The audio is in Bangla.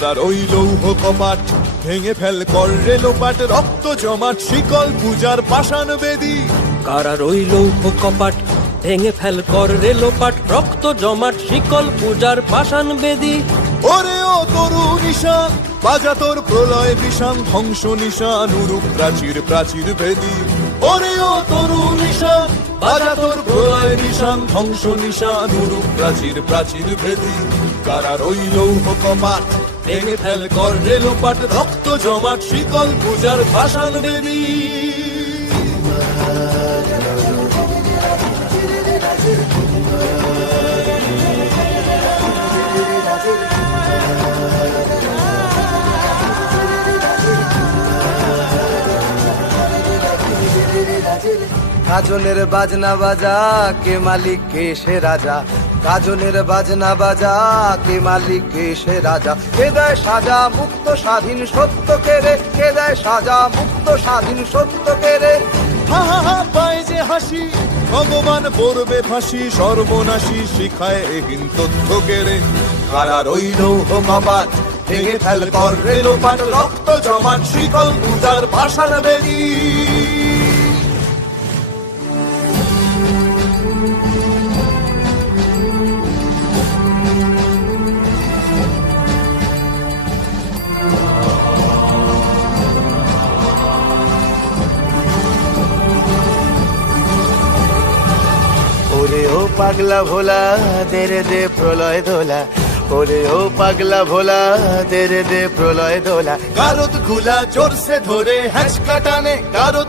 কারার ওই লৌহ কপাট ভেঙে ফেল কর রে লোপাট, রক্ত জমাট শিকল পূজার পাষাণ বেদী। কারার ওই লৌহ কপাট ভেঙে ফেল কর রে লোপাট, রক্ত জমাট শিকল পূজার পাষাণ বেদী। ওরে ও তরু নিশান বাজা তোর প্রলয় বিষান, ধ্বংস নিশান উরুপ প্রাচীর প্রাচীর ভেদী। ওরে ও তরু নিশান বাজা তোর প্রলয় নিশান, ধ্বংস নিশান উরুপ প্রাচীর প্রাচীর ভেদী। কারার ওই লৌহ কপাট ভেঙে ফেল কর রে লোপাট, রক্ত জমাট শিকল পূজার পাষাণ বেদী। কাজনের বাজনা বাজা কে মালিক কে সে রাজা, কাজনের বাজনা বাজা কে মালিক কে সে রাজা। কে দেয় সাজা মুক্ত স্বাধীন সত্য কেড়ে, কে দেয় সাজা মুক্ত স্বাধীন সত্য কেড়ে। হা হা হা পায় যে হাসি ভগবান পড়বে ফাঁসি, সর্বনাশী শিখায় এহীন তথ্য কেড়ে। কারার ওই লৌহ কপাট ভেঙে ফেল কর রে লোপাট, রক্ত জমাট শিকল পূজার পাষাণ বেদী। ওরে ও পাগলা ভোলা দে রে দে প্রলয় দোলা, ওরে ও পাগলা ভোলা দে রে দে প্রলয় দোলা। গারদ গুলা জোরসে ধরে হ্যাঁচকা টানে, গারদ